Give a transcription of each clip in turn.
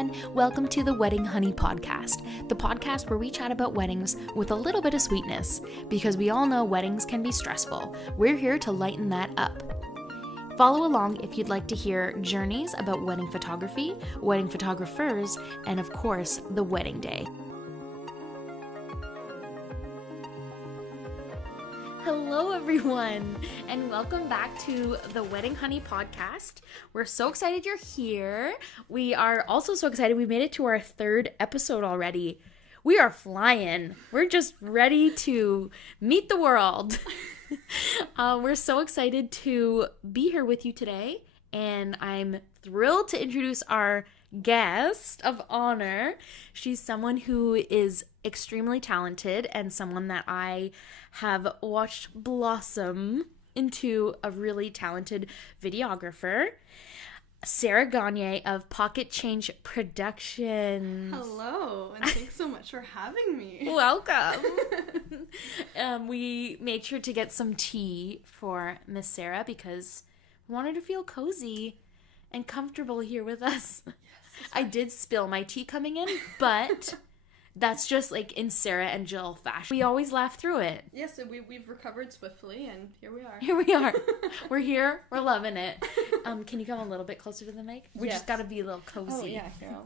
everyone. Welcome to the Wedding Honey Podcast, the podcast where we chat about weddings with a little bit of sweetness, because we all know weddings can be stressful. We're here to lighten that up. Follow along if you'd like to hear journeys about wedding photography, wedding photographers, and of course, the wedding day. Hello everyone, and welcome back to the Wedding Honey Podcast. We're so excited you're here. We are also so excited we made it to our third episode already. We are flying. We're just ready to meet the world. We're so excited to be here with you today, and I'm thrilled to introduce our guest of honor. She's someone who is extremely talented and someone that I have watched blossom into a really talented videographer. Sarah Gagne of Pocket Change Productions. Hello, and thanks so much for having me. Welcome. We made sure to get some tea for Miss Sarah because we wanted to feel cozy and comfortable here with us. Yes, I did spill my tea coming in, but that's just like in Sarah and Jill fashion. We always laugh through it. Yes, so we've recovered swiftly, and here we are. Here we are. We're here. We're loving it. Can you come a little bit closer to the mic? We just got to be a little cozy. Oh, yeah, here.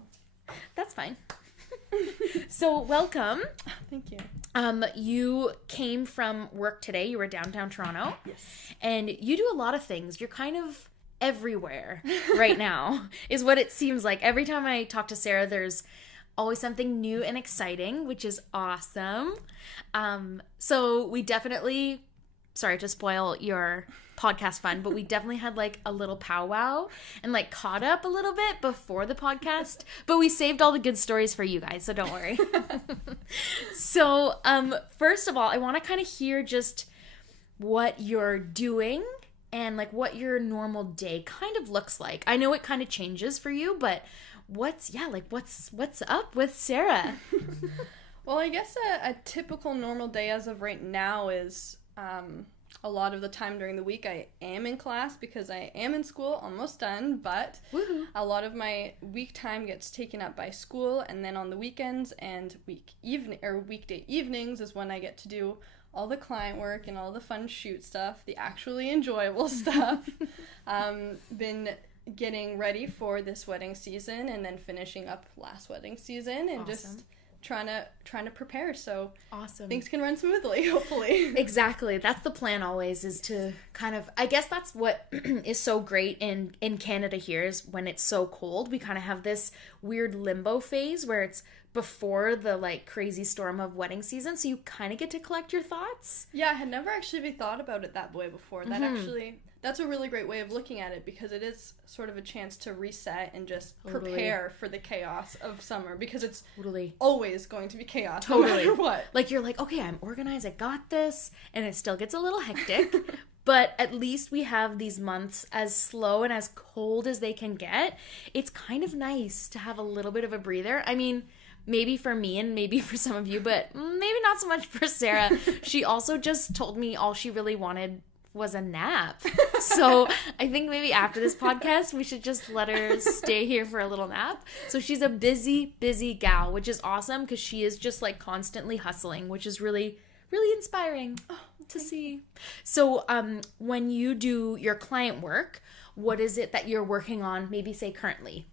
That's fine. So, welcome. Thank you. You came from work today. You were downtown Toronto. Yes. And you do a lot of things. You're kind of everywhere right now, is what it seems like. Every time I talk to Sarah, there's always something new and exciting, which is awesome. So we definitely, sorry to spoil your podcast fun, but we definitely had like a little powwow and like caught up a little bit before the podcast, but we saved all the good stories for you guys, so don't worry. So first of all, I want to kind of hear just what you're doing and like what your normal day kind of looks like. I know it kind of changes for you, but what's up with Sarah? Well, I guess a typical normal day as of right now is a lot of the time during the week I am in class because I am in school, almost done, but woohoo. A lot of my week time gets taken up by school, and then on the weekends and weekday evenings is when I get to do all the client work and all the fun shoot stuff, the actually enjoyable stuff. Been getting ready for this wedding season and then finishing up last wedding season and awesome. Just trying to prepare so awesome things can run smoothly, hopefully. Exactly. That's the plan always, is to kind of, I guess that's what is so great in Canada here, is when it's so cold, we kind of have this weird limbo phase where it's before the like crazy storm of wedding season, so you kind of get to collect your thoughts. Yeah, I had never actually thought about it that way before. That's a really great way of looking at it, because it is sort of a chance to reset and just prepare for the chaos of summer, because it's always going to be chaos no matter what. Like you're like, okay, I'm organized, I got this, and it still gets a little hectic, but at least we have these months as slow and as cold as they can get. It's kind of nice to have a little bit of a breather. I mean, maybe for me and maybe for some of you, but maybe not so much for Sarah. She also just told me all she really wanted was a nap. So I think maybe after this podcast, we should just let her stay here for a little nap. So she's a busy, busy gal, which is awesome because she is just like constantly hustling, which is really, really inspiring to see. So when you do your client work, what is it that you're working on, maybe say currently?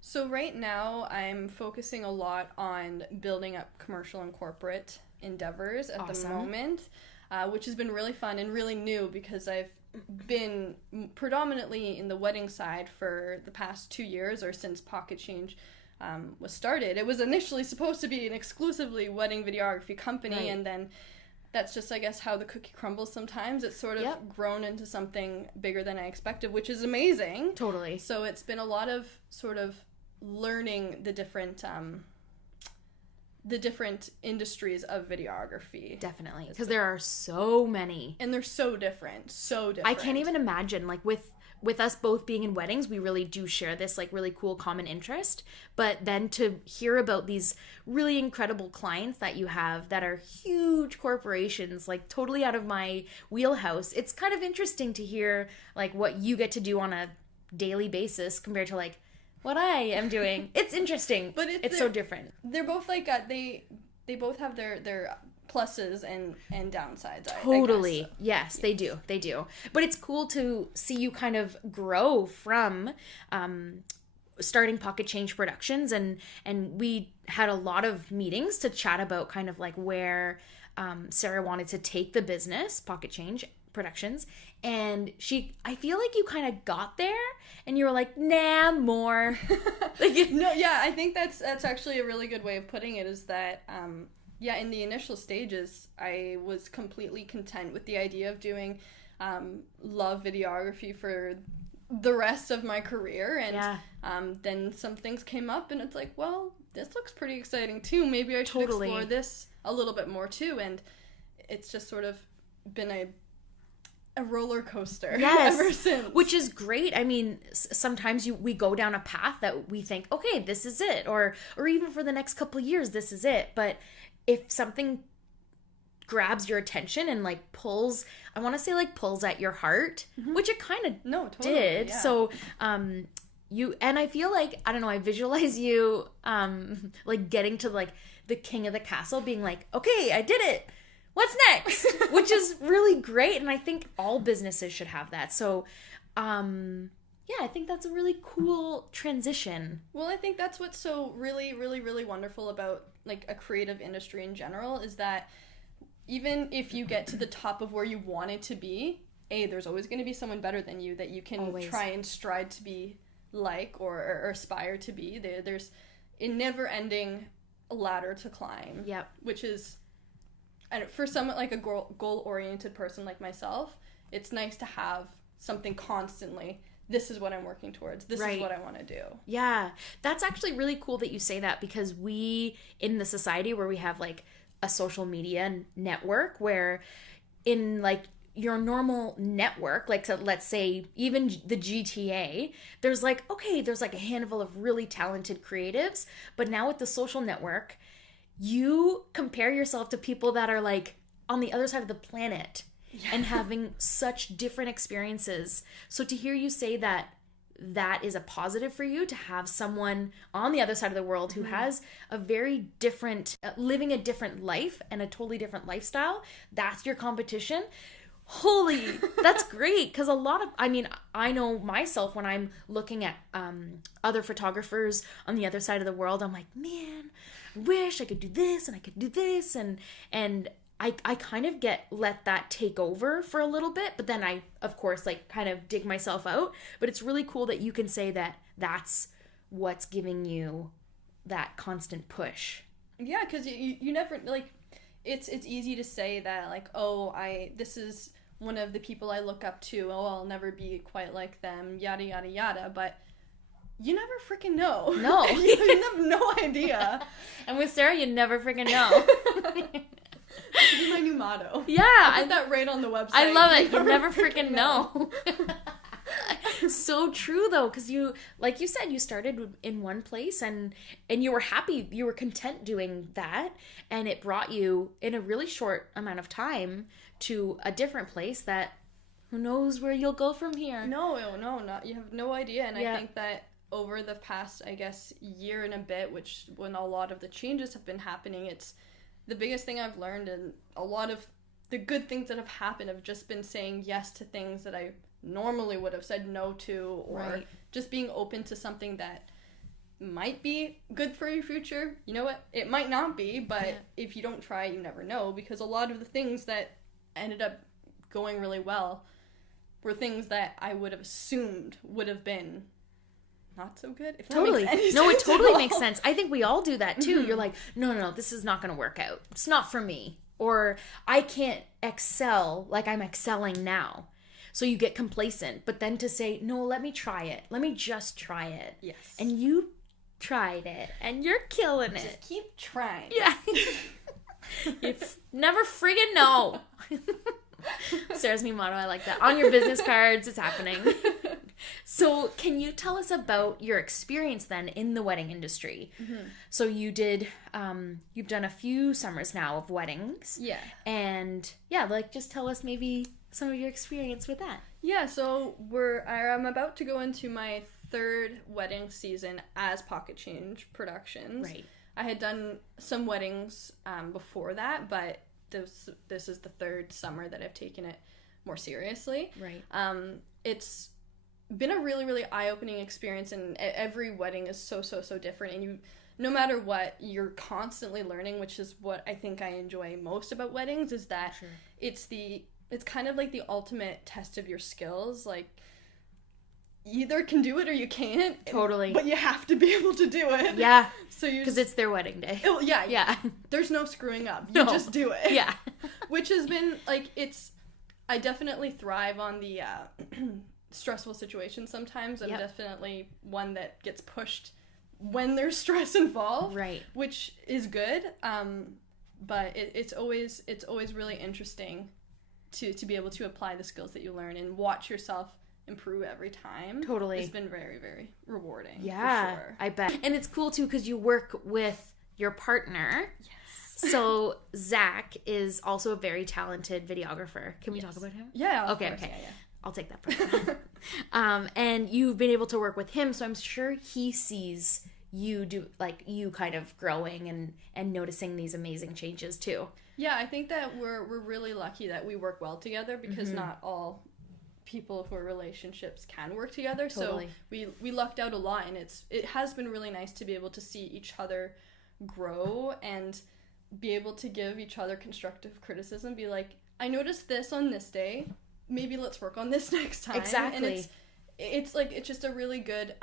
So right now I'm focusing a lot on building up commercial and corporate endeavors at the moment. Which has been really fun and really new, because I've been predominantly in the wedding side for the past 2 years, or since Pocket Change was started. It was initially supposed to be an exclusively wedding videography company, and then that's just, I guess, how the cookie crumbles sometimes. It's sort of grown into something bigger than I expected, which is amazing. Totally. So it's been a lot of sort of learning the different industries of videography. Definitely, because there are so many, and they're so different. I can't even imagine, like with us both being in weddings, we really do share this like really cool common interest, but then to hear about these really incredible clients that you have that are huge corporations, like totally out of my wheelhouse, it's kind of interesting to hear like what you get to do on a daily basis compared to like what I am doing. It's interesting, but it's so different. They're both like they both have their pluses and downsides. Totally. I guess, so. Yes, they do. But it's cool to see you kind of grow from starting Pocket Change Productions, and we had a lot of meetings to chat about kind of like where Sarah wanted to take the business, Pocket Change Productions, and I feel like you kind of got there and you were like, nah, more. No, yeah, I think that's actually a really good way of putting it, is that in the initial stages I was completely content with the idea of doing love videography for the rest of my career, and then some things came up and it's like, well, this looks pretty exciting too, maybe I should explore this a little bit more too, and it's just sort of been a roller coaster ever since. Which is great. I mean, sometimes we go down a path that we think, okay, this is it, or even for the next couple of years, this is it. But if something grabs your attention and like pulls at your heart, which it kind of did. Yeah. So, and I feel like, I don't know, I visualize you, like getting to like the king of the castle being like, okay, I did it. What's next? Which is really great. And I think all businesses should have that. So, I think that's a really cool transition. Well, I think that's what's so really, really, really wonderful about like a creative industry in general, is that even if you get to the top of where you want it to be, there's always going to be someone better than you that you can try and strive to be like or aspire to be. There's a never-ending ladder to climb. Yep. Which is, and for someone like a goal-oriented person like myself, it's nice to have something constantly. This is what I'm working towards. This is what I want to do. Yeah. That's actually really cool that you say that, because we, in the society where we have like a social media network, where in like your normal network, like, so let's say even the GTA, there's like a handful of really talented creatives, but now with the social network, you compare yourself to people that are like on the other side of the planet and having such different experiences. So to hear you say that is a positive for you, to have someone on the other side of the world who has a very different, living a different life and a totally different lifestyle, that's your competition. Holy, that's great. Because I know myself when I'm looking at other photographers on the other side of the world, I'm like, man, I wish I could do this and I could do this. And I kind of let that take over for a little bit, but then I, of course, like kind of dig myself out. But it's really cool that you can say that that's what's giving you that constant push. Yeah, because you never, like, it's easy to say that, like, this is one of the people I look up to, I'll never be quite like them, yada, yada, yada, but you never freaking know. No. You have no idea. And with Sarah, you never freaking know. This is my new motto. Yeah. I put that right on the website. I love it. You never freaking know. So true, though, because you, like you said, you started in one place and you were happy, you were content doing that, and it brought you in a really short amount of time to a different place that who knows where you'll go from here. No, not, you have no idea. And I think that over the past, I guess, year and a bit, which when a lot of the changes have been happening, it's the biggest thing I've learned, and a lot of the good things that have happened have just been saying yes to things that I normally would have said no to, or just being open to something that might be good for your future. You know what? It might not be, but if you don't try, you never know, because a lot of the things that ended up going really well were things that I would have assumed would have been not so good. If totally. That makes no, it totally makes sense. I think we all do that too. You're like, no, this is not going to work out. It's not for me. Or I can't excel like I'm excelling now. So you get complacent. But then to say, no, let me try it. Let me just try it. Yes. And you tried it. And you're killing it. Just keep trying. Yeah. You never friggin' know. Sarah's new motto. I like that. On your business cards, it's happening. So can you tell us about your experience then in the wedding industry? So you did, you've done a few summers now of weddings. Yeah. And just tell us maybe some of your experience with that. Yeah, so I'm about to go into my third wedding season as Pocket Change Productions. Right. I had done some weddings before that, but this is the third summer that I've taken it more seriously. Right. It's been a really, really eye-opening experience, and every wedding is so different, and no matter what, you're constantly learning, which is what I think I enjoy most about weddings, is that Sure. it's kind of like the ultimate test of your skills. Like, you either can do it or you can't. Totally. But you have to be able to do it. Yeah. So because it's their wedding day. Oh, yeah. Yeah. There's no screwing up. You just do it. Yeah. Which has been, like, I definitely thrive on the stressful situations sometimes. I'm definitely one that gets pushed when there's stress involved. Right. Which is good. But it's always really interesting to be able to apply the skills that you learn and watch yourself improve every time. Totally. It's been very, very rewarding. Yeah, for sure. I bet. And it's cool too because you work with your partner. Yes. So Zach is also a very talented videographer. Can we talk about him? Yeah. Okay. Course. Okay. Yeah. I'll take that part. And you've been able to work with him, so I'm sure he sees you do, like, you kind of growing and noticing these amazing changes too. Yeah, I think that we're really lucky that we work well together, because not all people who are relationships can work together. Totally. So we lucked out a lot, and it has been really nice to be able to see each other grow and be able to give each other constructive criticism. Be like, I noticed this on this day. Maybe let's work on this next time. Exactly. And it's just a really good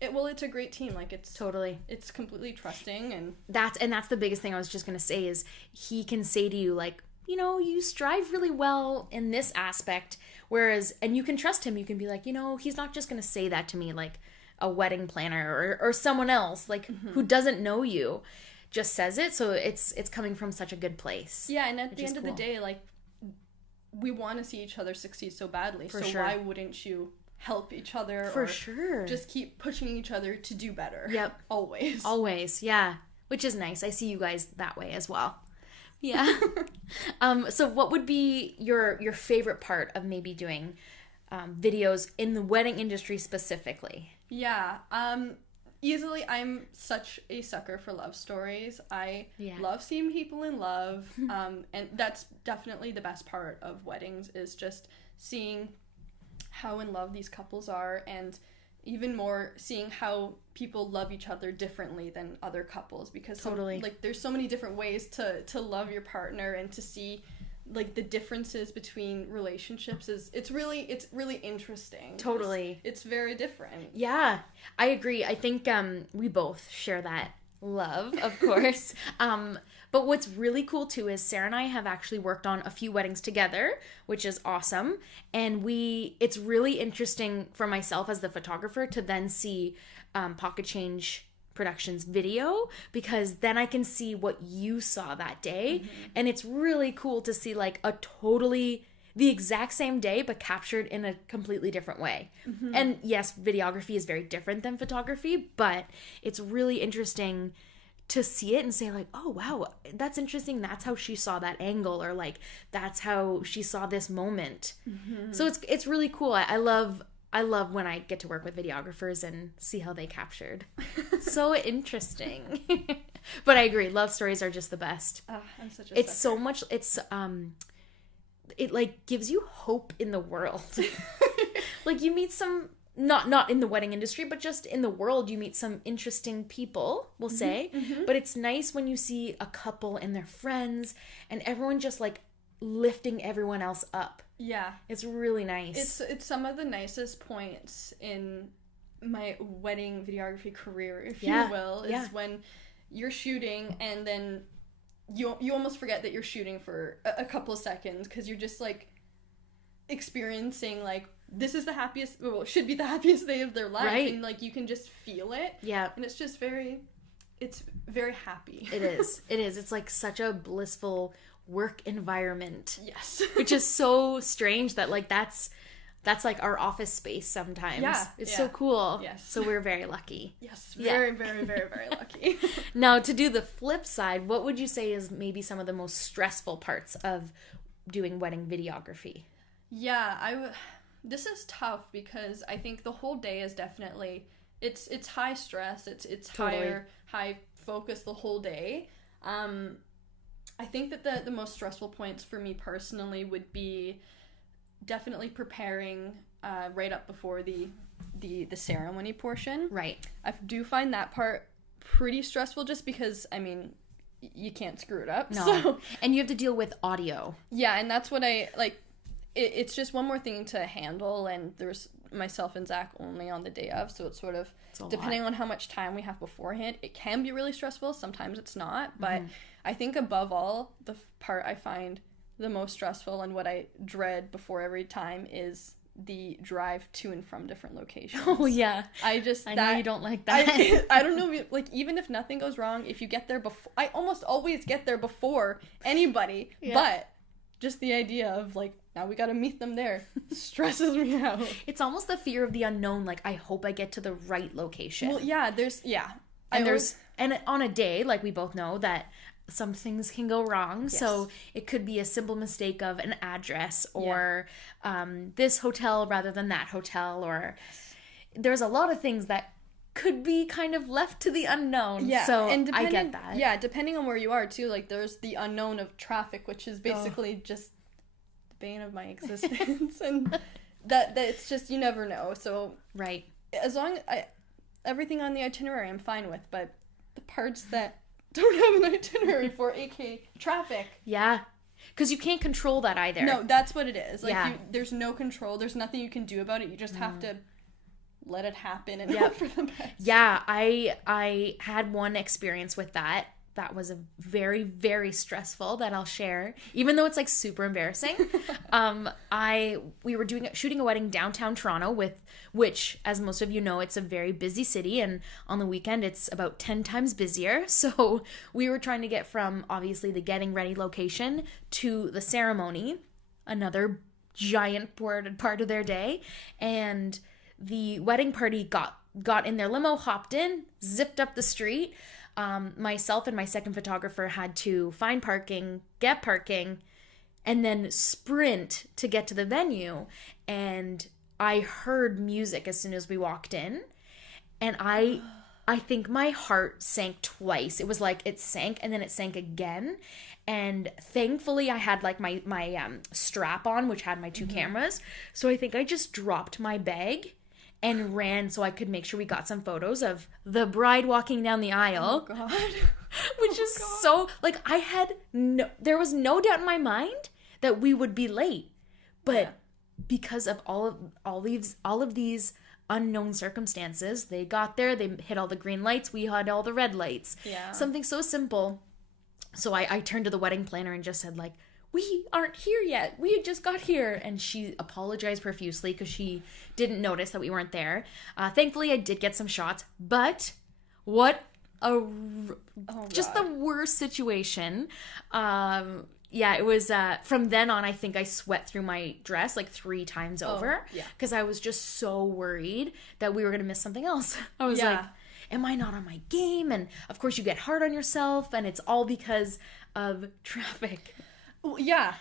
it's a great team. Like, it's completely trusting, and that's the biggest thing I was just gonna say is he can say to you, like, you know, you strive really well in this aspect, whereas, and you can trust him. You can be like, you know, he's not just gonna say that to me like a wedding planner or someone else, like, who doesn't know you, just says it. So it's coming from such a good place. Yeah, and at the end of the day, like, we want to see each other succeed so badly. So why wouldn't you help each other? For sure. Just keep pushing each other to do better. Yep. Always, yeah. Which is nice. I see you guys that way as well. Yeah. So what would be your favorite part of maybe doing videos in the wedding industry specifically? Yeah. Easily, I'm such a sucker for love stories. I love seeing people in love. And that's definitely the best part of weddings, is just seeing how in love these couples are, and even more seeing how people love each other differently than other couples, because there's so many different ways to love your partner, and to see, like, the differences between relationships it's really interesting. Totally. It's very different. Yeah, I agree. I think we both share that love, of course. But what's really cool too is Sarah and I have actually worked on a few weddings together, which is awesome. And it's really interesting for myself as the photographer to then see Pocket Change Productions video, because then I can see what you saw that day. And it's really cool to see, like, the exact same day, but captured in a completely different way. And yes, videography is very different than photography, but it's really interesting to see it and say, like, oh wow, that's interesting, that's how she saw that angle, or like that's how she saw this moment. So it's really cool. I love when I get to work with videographers and see how they captured. So interesting. But I agree, love stories are just the best. I'm such a sucker. It like gives you hope in the world. Like, you meet some, not in the wedding industry, but just in the world, you meet some interesting people, we'll say. But it's nice when you see a couple and their friends and everyone just, like, lifting everyone else up. Yeah. It's really nice. It's some of the nicest points in my wedding videography career, if you will, is when you're shooting and then you almost forget that you're shooting for a couple of seconds, because you're just, like, experiencing, like, this is the happiest, well, should be the happiest day of their life, right? And, like, you can just feel it. Yeah. And it's just it's very happy. It is. It's like such a blissful work environment. Yes. Which is so strange that, like, that's like our office space sometimes. Yeah. It's so cool. Yes. So we're very lucky. Yes. Very, very, very, very lucky. Now, to do the flip side, what would you say is maybe some of the most stressful parts of doing wedding videography? Yeah, This is tough because I think the whole day is definitely it's high stress. It's Totally. high focus the whole day. I think that the most stressful points for me personally would be definitely preparing right up before the ceremony portion. Right. I do find that part pretty stressful just because, I mean, you can't screw it up. No. So, And you have to deal with audio. yeah, and that's what I, like, it's just one more thing to handle, and there's myself and Zach only on the day of, so it's sort of, depending on how much time we have beforehand, it can be really stressful, sometimes it's not, but I think above all, the part I find the most stressful and what I dread before every time is the drive to and from different locations. Oh, yeah. I know you don't like that. I don't know, like, even if nothing goes wrong, if you get there before, I almost always get there before anybody, but just the idea of, like, now we gotta meet them there stresses me out. It's almost the fear of the unknown, like, I hope I get to the right location. Well, yeah, And on a day, like we both know, that some things can go wrong. Yes. So it could be a simple mistake of an address or this hotel rather than that hotel, or there's a lot of things that could be kind of left to the unknown. Yeah, so and I get that. Yeah, depending on where you are too, like there's the unknown of traffic, which is basically just the bane of my existence, and that it's just, you never know. So Right. as long everything on the itinerary I'm fine with, but the parts that don't have an itinerary for, aka traffic. Yeah. Because you can't control that either. No, that's what it is. Like, Yeah. there's no control. There's nothing you can do about it. You just have to let it happen and hope for the best. Yeah, I had one experience with that. That was a very, very stressful, that I'll share, even though it's like super embarrassing. We were shooting a wedding downtown Toronto, which, as most of you know, it's a very busy city, and on the weekend it's about 10 times busier. So we were trying to get from obviously the getting ready location to the ceremony, another giant part of their day, and the wedding party got in their limo, hopped in, zipped up the street. Myself and my second photographer had to find parking, get parking, and then sprint to get to the venue. And I heard music as soon as we walked in, and I think my heart sank twice. It was like it sank and then it sank again. And thankfully I had like my strap on, which had my two cameras. So I think I just dropped my bag and ran so I could make sure we got some photos of the bride walking down the aisle. Oh, God. Which is so, like, there was no doubt in my mind that we would be late. But because of all of these unknown circumstances, they got there, they hit all the green lights, we had all the red lights. Yeah. Something so simple. So I turned to the wedding planner and just said, like, we aren't here yet. We just got here. And she apologized profusely because she didn't notice that we weren't there. Thankfully, I did get some shots. But what just the worst situation. It was from then on, I think I sweat through my dress like 3 times over. Yeah. Because I was just so worried that we were going to miss something else. I was like, am I not on my game? And of course, you get hard on yourself. And it's all because of traffic. Yeah.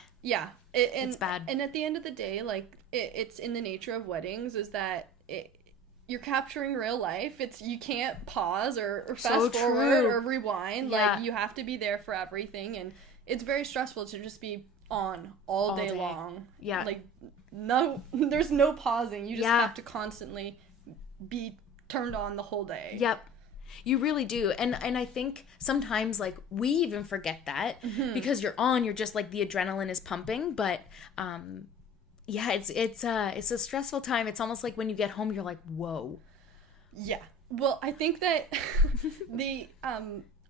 It's bad. And at the end of the day, like, it's in the nature of weddings is that you're capturing real life. You can't pause or fast forward or rewind. Yeah. Like, you have to be there for everything, and it's very stressful to just be on all day long. Yeah. Like, no, there's no pausing. You just have to constantly be turned on the whole day. Yep. You really do. And I think sometimes, like, we even forget that because you're just like the adrenaline is pumping. But it's a stressful time. It's almost like when you get home, you're like, whoa. Yeah. Well, I think that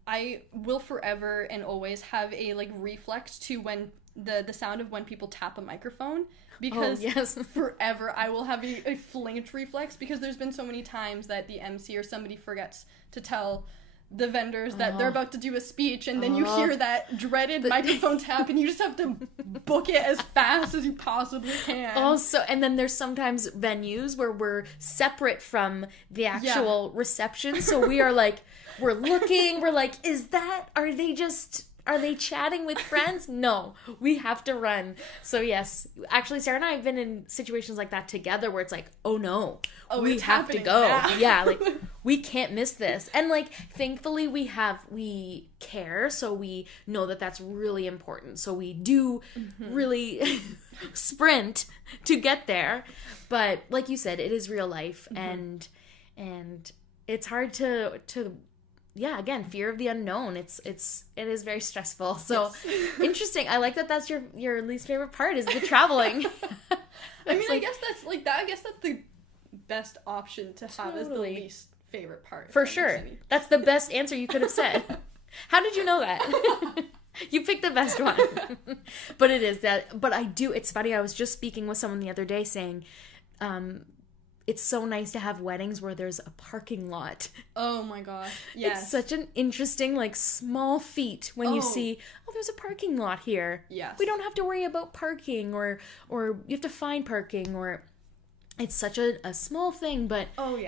I will forever and always have a, like, reflex to when the sound of when people tap a microphone, because forever I will have a flinch reflex, because there's been so many times that the MC or somebody forgets to tell the vendors that they're about to do a speech, and then you hear that dreaded microphone tap, and you just have to book it as fast as you possibly can. Also, and then there's sometimes venues where we're separate from the actual reception, so we are like, we're looking, we're like, are they just Are they chatting with friends? No, we have to run. So yes, actually Sarah and I have been in situations like that together where it's like, oh no, we have to go. Now. Yeah, like we can't miss this. And like thankfully we care, so we know that that's really important. So we do really sprint to get there. But like you said, it is real life, and it's hard to yeah, again, fear of the unknown. It is very stressful. So interesting. I like that that's your least favorite part is the traveling. I mean, I guess that's the best option to have as the least favorite part. For sure. That's the best answer you could have said. How did you know that? You picked the best one. But it is that, but it's funny. I was just speaking with someone the other day saying, it's so nice to have weddings where there's a parking lot. Oh my gosh. Yes. It's such an interesting, like, small feat when you see, there's a parking lot here. Yes. We don't have to worry about parking or you have to find parking, or it's such a small thing, but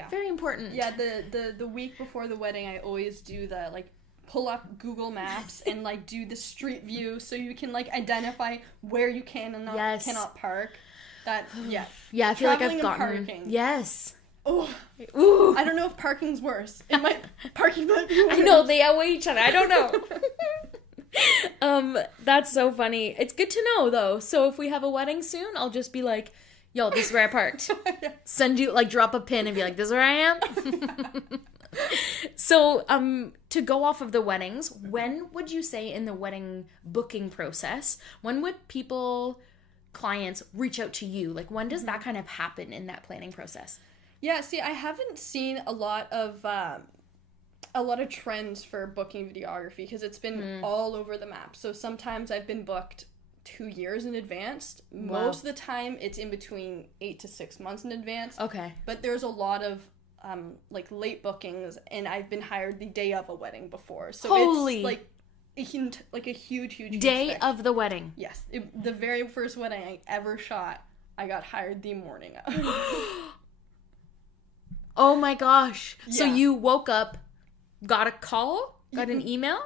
very important. Yeah, the week before the wedding, I always do the, like, pull up Google Maps and, like, do the street view so you can, like, identify where you can and cannot park. That, yeah. Yeah, I feel like I've gotten... Parking. Yes. Oh. Ooh. I don't know if parking's worse. Parking might be worse. I know, they outweigh each other. I don't know. That's so funny. It's good to know, though. So if we have a wedding soon, I'll just be like, yo, this is where I parked. Send you, like, drop a pin and be like, this is where I am. So, to go off of the weddings, when would you say in the wedding booking process, when would clients reach out to you? Like, when does that kind of happen in that planning process? Yeah, see, I haven't seen a lot of trends for booking videography because it's been all over the map. So sometimes I've been booked 2 years in advance. Wow. Most of the time it's in between 8 to 6 months in advance. Okay. But there's a lot of like late bookings, and I've been hired the day of a wedding before. So it's like a huge day thing. Of the wedding. Yes, the very first wedding I ever shot, I got hired the morning of. Oh my gosh! Yeah. So you woke up, got a call, got an email.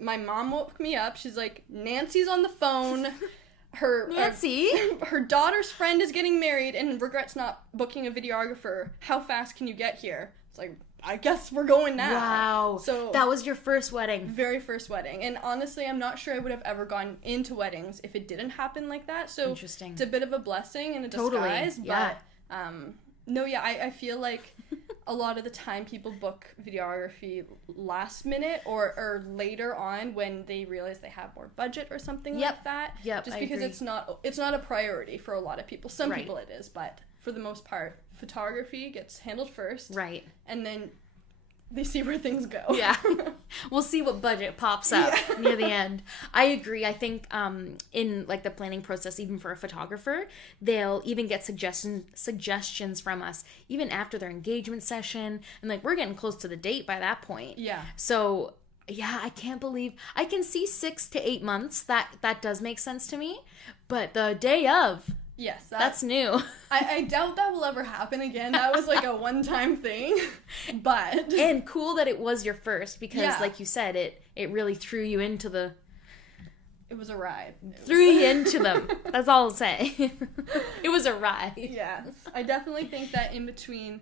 My mom woke me up. She's like, Nancy's on the phone. Her daughter's friend is getting married and regrets not booking a videographer. How fast can you get here? It's like, I guess we're going now. Wow. So that was your first wedding. Very first wedding. And honestly, I'm not sure I would have ever gone into weddings if it didn't happen like that. So interesting. It's a bit of a blessing and a disguise. Totally. Yeah. But I feel like a lot of the time people book videography last minute or later on when they realize they have more budget or something like that. Yep. Just because it's not a priority for a lot of people. Some people it is, but for the most part, photography gets handled first. Right. And then they see where things go. Yeah. We'll see what budget pops up near the end. I agree. I think in like the planning process, even for a photographer, they'll even get suggestions from us even after their engagement session. And like we're getting close to the date by that point. Yeah. So yeah, I can't believe I can see 6 to 8 months. That does make sense to me. But the day of, yes, that's new. I doubt that will ever happen again. That was like a one-time thing, but and cool that it was your first because, like you said, it really threw you into the. It was a ride. Threw you into them. That's all I'll say. It was a ride. Yeah, I definitely think that in between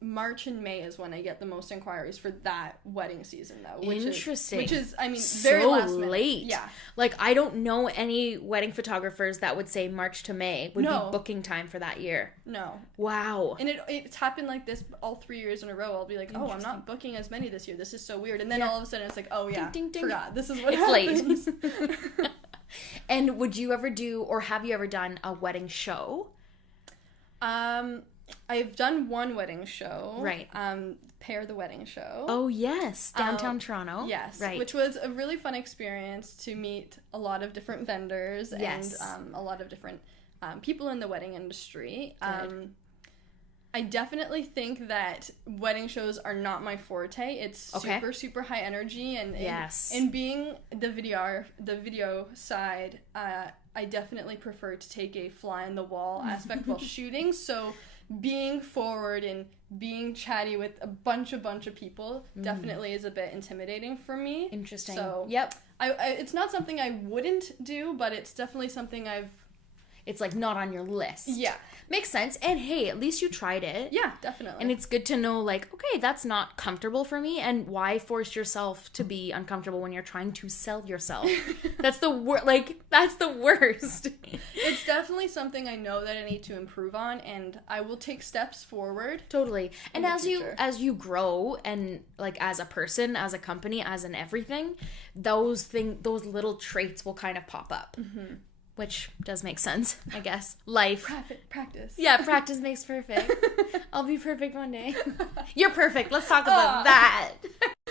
March and May is when I get the most inquiries for that wedding season, though. Interesting. Which is, I mean, so very last minute. Late. Yeah. Like, I don't know any wedding photographers that would say March to May would be booking time for that year. No. Wow. And it's happened like this all 3 years in a row. I'll be like, I'm not booking as many this year. This is so weird. And then all of a sudden it's like, oh yeah, ding, ding, forgot. This is what it's happens. late. And would you ever do, or have you ever done a wedding show? I've done one wedding show. Right. Pair the Wedding Show. Oh, yes. Downtown Toronto. Yes. Right. Which was a really fun experience to meet a lot of different vendors and a lot of different people in the wedding industry. I definitely think that wedding shows are not my forte. It's super, super high energy. And being the video side, I definitely prefer to take a fly on the wall aspect while shooting. So being forward and being chatty with a bunch of people definitely is a bit intimidating for me. Interesting. So yep. I it's not something I wouldn't do, but it's definitely something it's like not on your list. Yeah. Makes sense. And hey, at least you tried it. Yeah, definitely. And it's good to know, like, okay, that's not comfortable for me. And why force yourself to be uncomfortable when you're trying to sell yourself? That's the that's the worst. It's definitely something I know that I need to improve on, and I will take steps forward. Totally. And as you grow, and like as a person, as a company, as in everything, those little traits will kind of pop up. Mm-hmm. Which does make sense, I guess. Life. Practice. Yeah, practice makes perfect. I'll be perfect one day. You're perfect. Let's talk about that.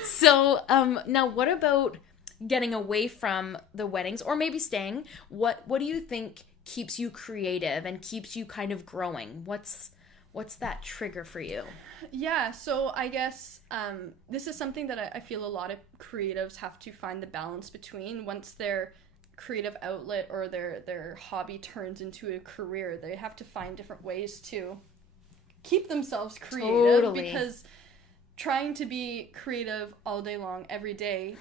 So, now what about getting away from the weddings, or maybe staying? What do you think keeps you creative and keeps you kind of growing? What's that trigger for you? Yeah, so I guess this is something that I feel a lot of creatives have to find the balance between. Once their creative outlet or their hobby turns into a career, they have to find different ways to keep themselves creative. Totally. Because trying to be creative all day long, every day,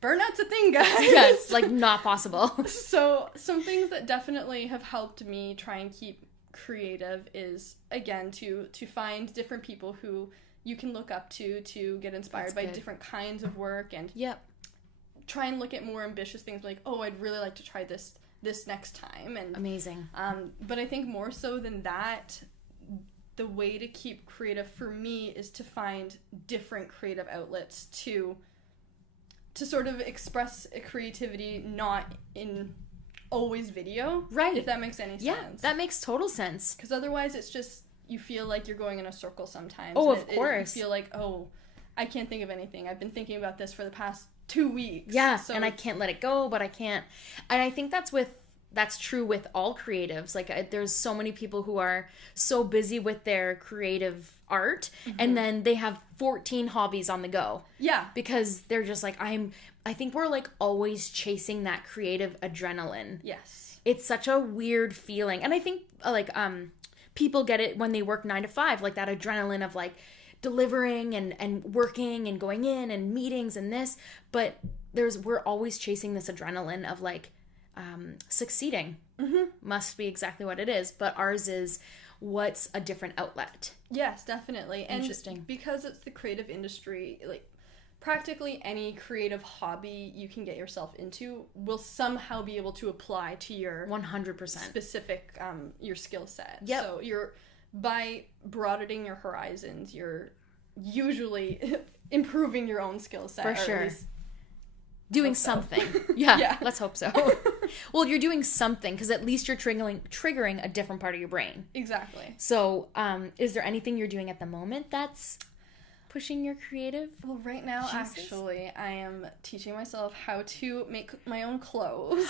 burnout's a thing, guys. Yeah, it's like not possible. So some things that definitely have helped me try and keep creative is, again, to find different people who you can look up to get inspired by different kinds of work, and try and look at more ambitious things, like, oh, I'd really like to try this next time. And amazing. But I think more so than that, the way to keep creative for me is to find different creative outlets to sort of express a creativity, not in always video. Right. If that makes any sense. Yeah, that makes total sense. Because otherwise it's just, you feel like you're going in a circle sometimes. Oh, of course. You feel like, oh, I can't think of anything. I've been thinking about this for the past 2 weeks. Yeah, so, and I can't let it go, but I can't. And I think that's true with all creatives. Like, there's so many people who are so busy with their creative art, and then they have 14 hobbies on the go. Yeah. Because they're just like, I think we're like always chasing that creative adrenaline. Yes. It's such a weird feeling. And I think like people get it when they work 9 to 5, like that adrenaline of like delivering and working and going in and meetings and this, but we're always chasing this adrenaline of like succeeding. Must be exactly what it is, but ours is what's a different outlet. Yes, definitely. And interesting, because it's the creative industry, like practically any creative hobby you can get yourself into will somehow be able to apply to your 100% specific your skill set. Yep. So by broadening your horizons, you're usually improving your own skill set. For sure. Doing something. Yeah, let's hope so. Well, you're doing something because at least you're triggering a different part of your brain. Exactly. So, is there anything you're doing at the moment that's pushing your creative? Well, right now, actually, I am teaching myself how to make my own clothes.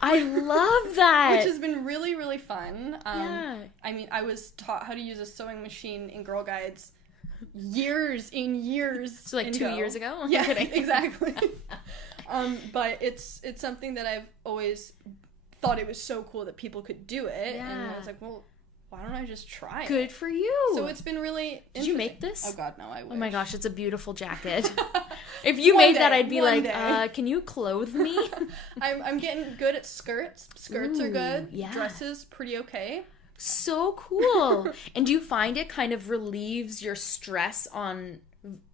I love that. Which has been really, really fun. Yeah. I mean, I was taught how to use a sewing machine in Girl Guides years. So like 2 years ago? Yeah, exactly. But it's something that I've always thought it was so cool that people could do it. Yeah. And I was like, well, why don't I just try it? Good for you. So it's been really Did you make this? Oh God, no, I wish. Oh my gosh, it's a beautiful jacket. If you made that, I'd be like, can you clothe me? I'm getting good at skirts. Skirts are good. Yeah. Dresses, pretty okay. So cool. And do you find it kind of relieves your stress on,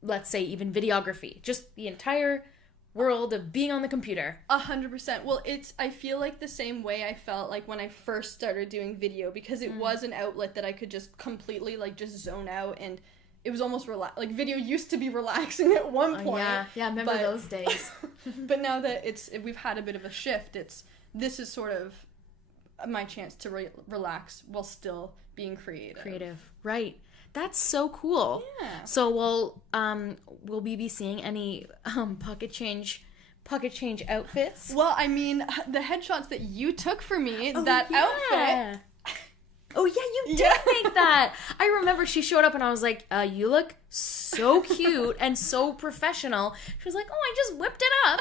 let's say, even videography? Just the entire world of being on the computer. 100%. Well, I feel like the same way I felt like when I first started doing video, because it was an outlet that I could just completely like just zone out, and it was almost like video used to be relaxing at one point. Yeah, I remember those days. But now that we've had a bit of a shift, this is sort of my chance to relax while still being creative. Right. That's so cool. Yeah. So will we be seeing any pocket change outfits? Well, I mean, the headshots that you took for me, outfit. Oh yeah, you did make that. I remember she showed up and I was like, you look so cute and so professional. She was like, oh, I just whipped it up.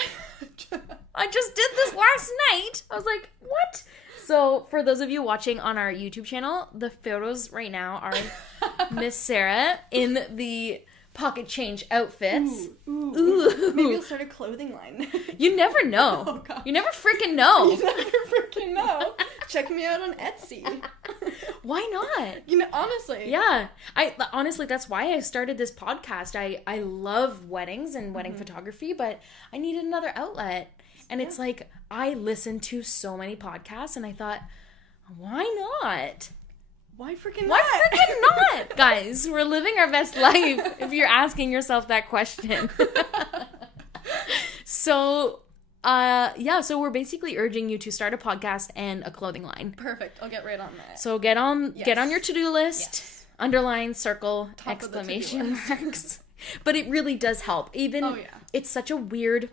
I just did this last night. I was like, what? So for those of you watching on our YouTube channel, the photos right now are Miss Sarah in the pocket change outfits. Ooh. Maybe you'll start a clothing line. You never know. Oh, God. You never freaking know. You never freaking know. Check me out on Etsy. Why not? You know, honestly. Yeah. Honestly, that's why I started this podcast. I love weddings and wedding photography, but I needed another outlet. And it's like, I listen to so many podcasts, and I thought, why not? Why freaking not? Why freaking not? Guys, we're living our best life if you're asking yourself that question. So, so we're basically urging you to start a podcast and a clothing line. Perfect. I'll get right on that. So get on your to-do list, underline, circle, Top exclamation marks. But it really does help. Even it's such a weird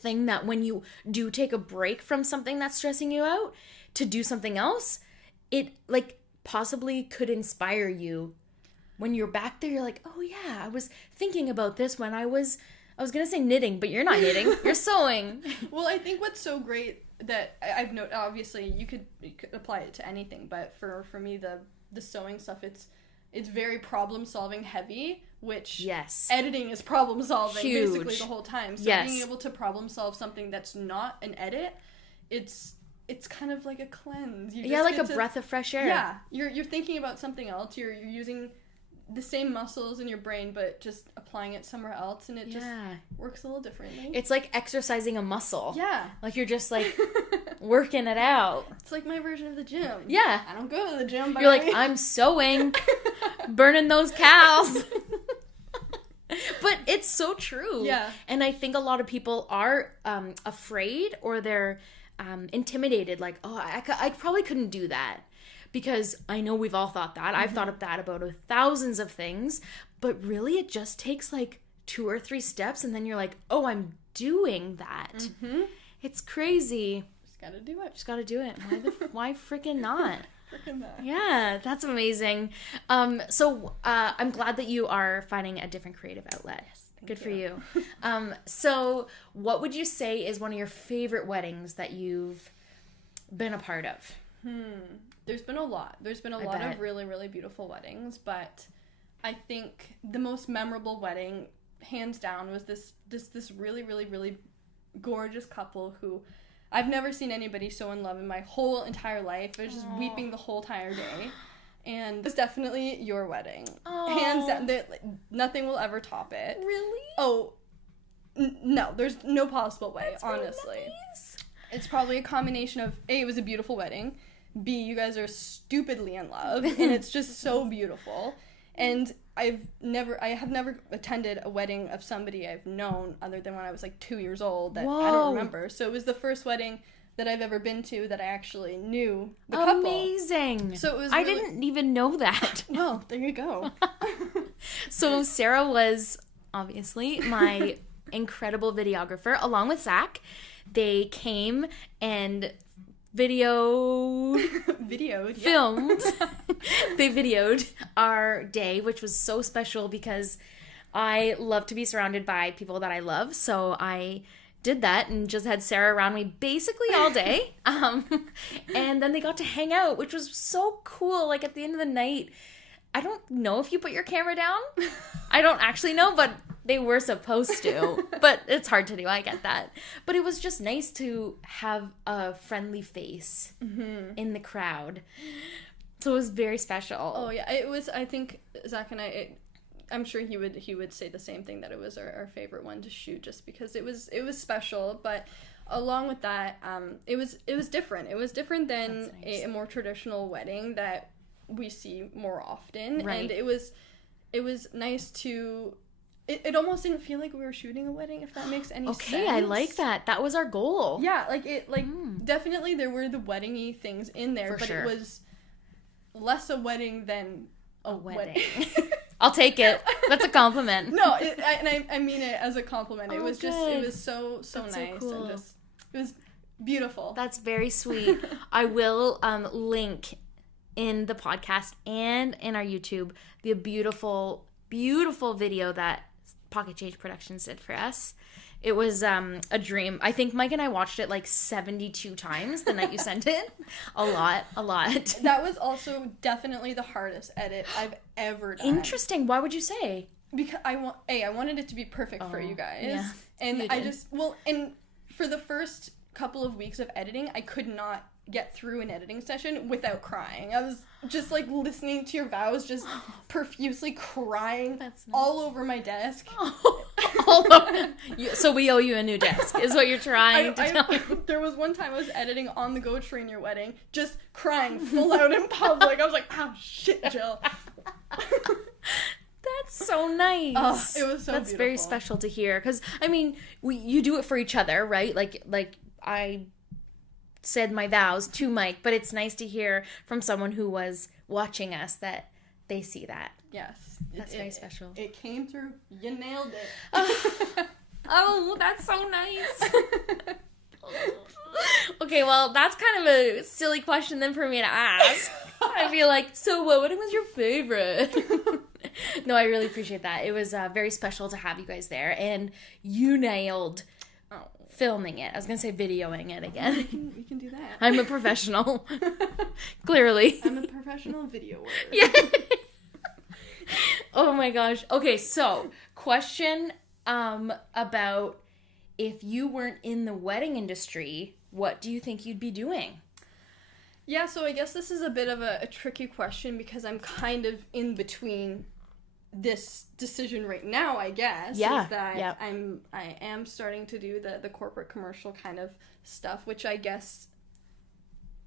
thing that when you do take a break from something that's stressing you out to do something else, it like possibly could inspire you. When you're back there, you're like, oh yeah, I was thinking about this when I was gonna say knitting, but you're not knitting, you're sewing. Well, I think what's so great that I've noted, obviously you could apply it to anything, but for me the sewing stuff, it's very problem solving heavy, which editing is problem solving basically the whole time. So being able to problem solve something that's not an edit, it's kind of like a cleanse. You just like a breath of fresh air. Yeah, you're thinking about something else. You're using the same muscles in your brain, but just applying it somewhere else, and it just works a little differently. It's like exercising a muscle. Yeah. Like you're just like working it out. It's like my version of the gym. Yeah. I don't go to the gym, but you're like, I'm sewing, burning those cows. But it's so true. Yeah. And I think a lot of people are afraid, or they're intimidated, like, oh, I probably couldn't do that. Because I know we've all thought that. I've thought of that about thousands of things. But really, it just takes like 2 or 3 steps. And then you're like, oh, I'm doing that. Mm-hmm. It's crazy. Just gotta do it. Just gotta do it. Why freaking not? Freaking not. Yeah, that's amazing. So I'm glad that you are finding a different creative outlet. Yes, good for you. So what would you say is one of your favorite weddings that you've been a part of? There's been a lot. There's been a lot of really, really beautiful weddings, but I think the most memorable wedding, hands down, was this really, really, really gorgeous couple who I've never seen anybody so in love in my whole entire life. I was just weeping the whole entire day. And it was definitely your wedding. Aww. Hands down. Nothing will ever top it. Really? Oh, no. There's no possible way, That's honestly. Really nice. It's probably a combination of, A, it was a beautiful wedding. B, you guys are stupidly in love, and it's just so beautiful. And I have never attended a wedding of somebody I've known other than when I was like 2 years old that I don't remember. So it was the first wedding that I've ever been to that I actually knew the couple. Amazing. So it was I didn't even know that. Well, there you go. So Sarah was obviously my incredible videographer along with Zach. They came and filmed. They videoed our day, which was so special because I love to be surrounded by people that I love. So I did that and just had Sarah around me basically all day. And then they got to hang out, which was so cool. Like at the end of the night, I don't know if you put your camera down. I don't actually know, but they were supposed to. But it's hard to do. I get that. But it was just nice to have a friendly face in the crowd. So it was very special. Oh yeah, it was. I think Zach and I'm sure he would say the same thing, that it was our favorite one to shoot, just because it was special. But along with that, it was different. It was different than a more traditional wedding that we see more often. Right. And it was nice to. It almost didn't feel like we were shooting a wedding, if that makes any sense. Okay, I like that. That was our goal. Yeah, definitely there were the wedding-y things in there, but it was less a wedding than a wedding. I'll take it. That's a compliment. No, I mean it as a compliment. It was good. It was so That's nice, so cool. and it was beautiful. That's very sweet. I will link in the podcast and in our YouTube the beautiful video that Pocket Change Productions did for us. It was a dream. I think Mike and I watched it like 72 times the night you sent it. A lot. That was also definitely the hardest edit I've ever done. Interesting. Why would you say? Because I wanted it to be perfect for you guys. Yeah, and and for the first couple of weeks of editing, I could not get through an editing session without crying. I was just like listening to your vows, just profusely crying all over my desk. All over. So we owe you a new desk, is what you're trying to tell me. There was one time I was editing on the go train your wedding, just crying full out in public. I was like, oh shit, Jill. That's so nice. Oh, it was so That's beautiful. very special to hear. Because, I mean, you do it for each other, right? Like I said my vows to Mike, but it's nice to hear from someone who was watching us that they see that. Yes. That's very special. It came through. You nailed it. Oh, that's so nice. Okay, well, that's kind of a silly question then for me to ask. I feel like, so what was your favorite? No, I really appreciate that. It was very special to have you guys there, and you nailed filming it. I was going to say videoing it again. We can do that. I'm a professional. Clearly. I'm a professional videoer. Yeah. Oh my gosh. Okay, so question about if you weren't in the wedding industry, what do you think you'd be doing? Yeah, so I guess this is a bit of a tricky question because I'm kind of in between this decision right now, I guess. Yeah. Is that yeah. I am starting to do the corporate commercial kind of stuff, which I guess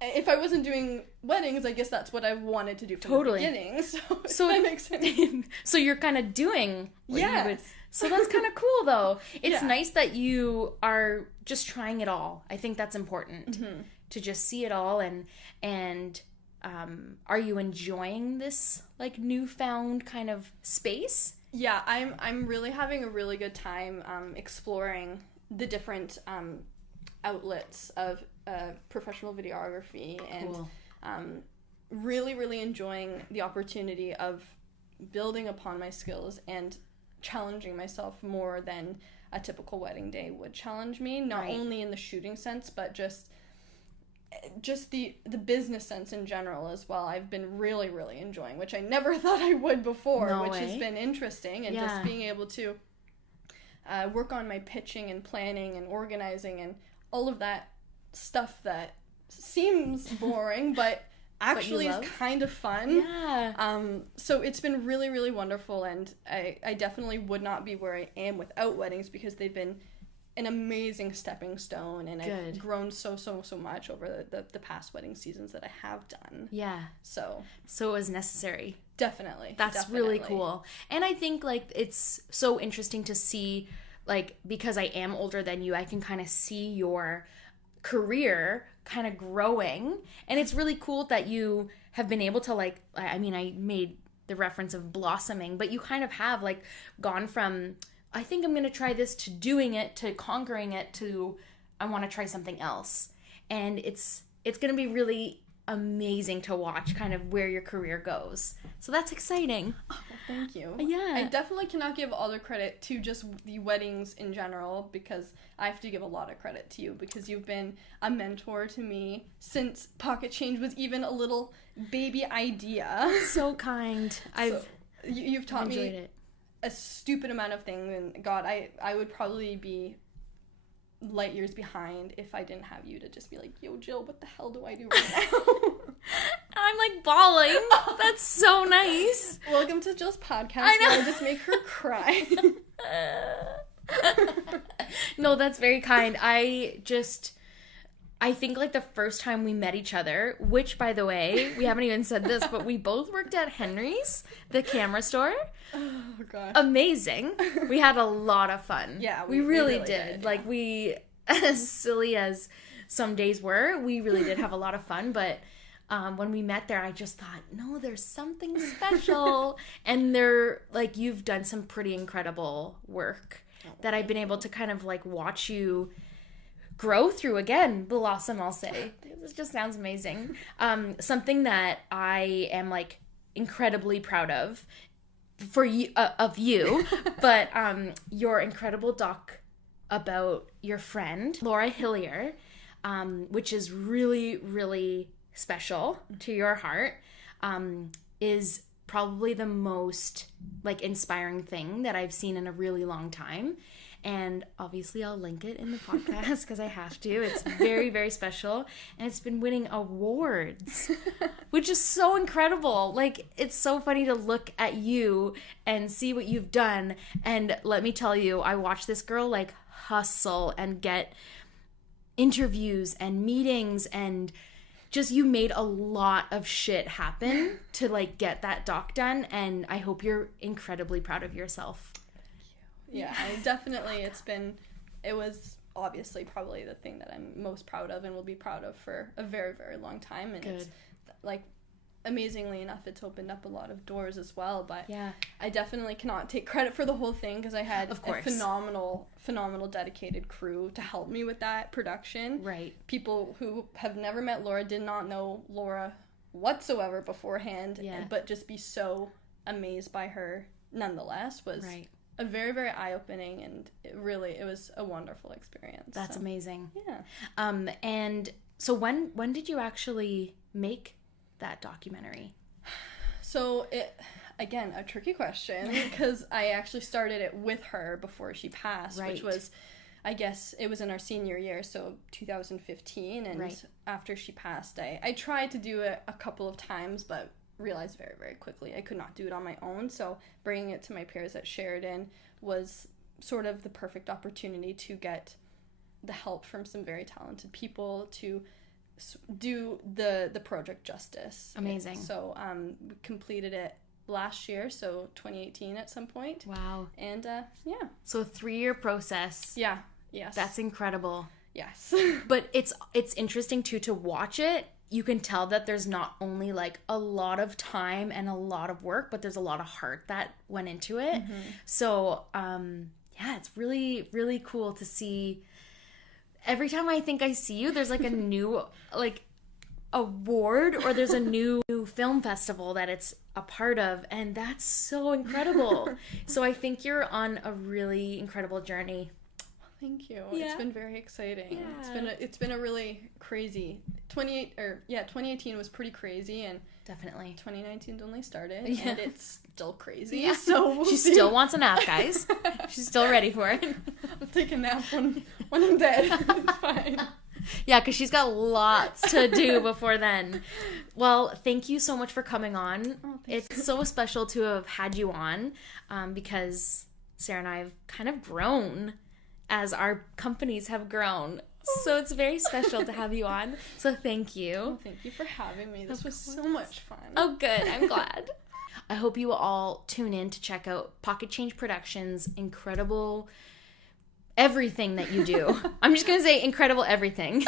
if I wasn't doing weddings, I guess that's what I wanted to do from the beginning. So that makes sense. So you're kind of doing what you would. So that's kind of cool, though. It's nice that you are just trying it all. I think that's important to just see it all. And are you enjoying this like newfound kind of space? Yeah, I'm really having a really good time exploring the different outlets of professional videography and really, really enjoying the opportunity of building upon my skills and challenging myself more than a typical wedding day would challenge me, not only in the shooting sense, but just the business sense in general as well. I've been really, really enjoying, which I never thought I would before, has been interesting, and just being able to work on my pitching and planning and organizing and all of that stuff that seems boring, but actually is kind of fun. Yeah. So it's been really, really wonderful, and I definitely would not be where I am without weddings because they've been an amazing stepping stone, and I've grown so much over the past wedding seasons that I have done. Yeah. So it was necessary. Definitely. That's really cool. And I think like it's so interesting to see, like, because I am older than you, I can kind of see your career kind of growing, and it's really cool that you have been able to, like, I mean, I made the reference of blossoming, but you kind of have like gone from I think I'm going to try this to doing it to conquering it to I want to try something else. And it's going to be really amazing to watch kind of where your career goes. So that's exciting. Oh, thank you. Yeah. I definitely cannot give all the credit to just the weddings in general, because I have to give a lot of credit to you, because you've been a mentor to me since Pocket Change was even a little baby idea. So kind. You've taught me it. A stupid amount of things, and God, I would probably be light years behind if I didn't have you to just be like, yo, Jill, what the hell do I do right now? I'm like bawling. That's so nice. Welcome to Jill's podcast. I know. Where I just make her cry. No, that's very kind. I think like the first time we met each other, which by the way, we haven't even said this, but we both worked at Henry's, the camera store. Oh, gosh. Amazing. We had a lot of fun. Yeah, we really did. Like, we, as silly as some days were, we really did have a lot of fun. But when we met there, I just thought, no, there's something special. And like, you've done some pretty incredible work that I've been able to kind of like watch you grow through. Again, blossom, I'll say. This just sounds amazing. Something that I am like incredibly proud of for you, but your incredible about your friend, Laura Hillier, which is really, really special to your heart, is probably the most like inspiring thing that I've seen in a really long time. And obviously I'll link it in the podcast because I have to. It's very, very special. And it's been winning awards, which is so incredible. Like, it's so funny to look at you and see what you've done. And let me tell you, I watched this girl like hustle and get interviews and meetings, and just you made a lot of shit happen to like get that doc done. And I hope you're incredibly proud of yourself. Yeah, I definitely, it was obviously probably the thing that I'm most proud of and will be proud of for a very, very long time. And it's like, amazingly enough, it's opened up a lot of doors as well. But yeah, I definitely cannot take credit for the whole thing because I had a phenomenal dedicated crew to help me with that production. Right. People who have never met Laura, did not know Laura whatsoever beforehand, but just be so amazed by her nonetheless was a very, very eye-opening, and it was a wonderful experience. That's amazing. Yeah. And so when did you actually make that documentary? So again, a tricky question because I actually started it with her before she passed, which was, I guess, it was in our senior year, so 2015, and after she passed, I tried to do it a couple of times, but realized very, very quickly I could not do it on my own. So bringing it to my peers at Sheridan was sort of the perfect opportunity to get the help from some very talented people to do the project justice. Amazing. So we completed it last year, so 2018 at some point. Wow. And so a 3-year process. Yeah. Yes. That's incredible. Yes. But it's interesting too to watch it. You can tell that there's not only like a lot of time and a lot of work, but there's a lot of heart that went into it. Mm-hmm. So, it's really, really cool to see. Every time I think I see you, there's like a new like award or there's a new film festival that it's a part of, and that's so incredible. So I think you're on a really incredible journey. Thank you. Yeah. It's been very exciting. Yeah. It's been a really crazy 2018 was pretty crazy, and definitely 2019's only started and it's still crazy. Yeah. So she still wants a nap, guys. She's still ready for it. I'll take a nap when I'm dead. It's fine. Yeah, because she's got lots to do before then. Well, thank you so much for coming on. Oh, it's so special to have had you on because Sarah and I have kind of grown as our companies have grown. So it's very special to have you on. So thank you. Oh, thank you for having me. This was so much fun. Oh, good. I'm glad. I hope you will all tune in to check out Pocket Change Productions' incredible everything that you do. I'm just going to say incredible everything.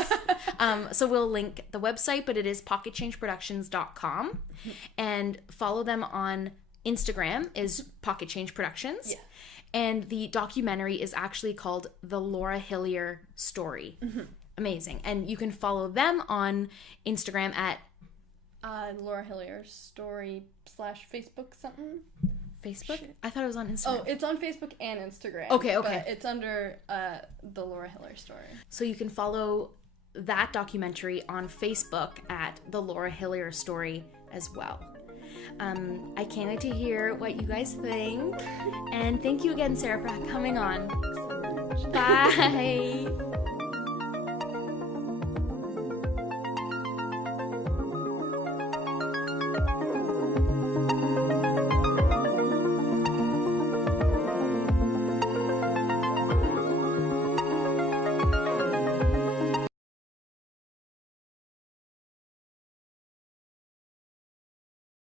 So we'll link the website, but it is pocketchangeproductions.com. And follow them on Instagram is Pocket Change Productions. Yeah. And the documentary is actually called The Laura Hillier Story. Mm-hmm. Amazing. And you can follow them on Instagram at Laura Hillier Story /Facebook something. Facebook? Shit. I thought it was on Instagram. Oh, it's on Facebook and Instagram. Okay. But it's under The Laura Hillier Story. So you can follow that documentary on Facebook at The Laura Hillier Story as well. I can't wait to hear what you guys think. And thank you again, Sarah, for coming on. Thanks so much. Bye.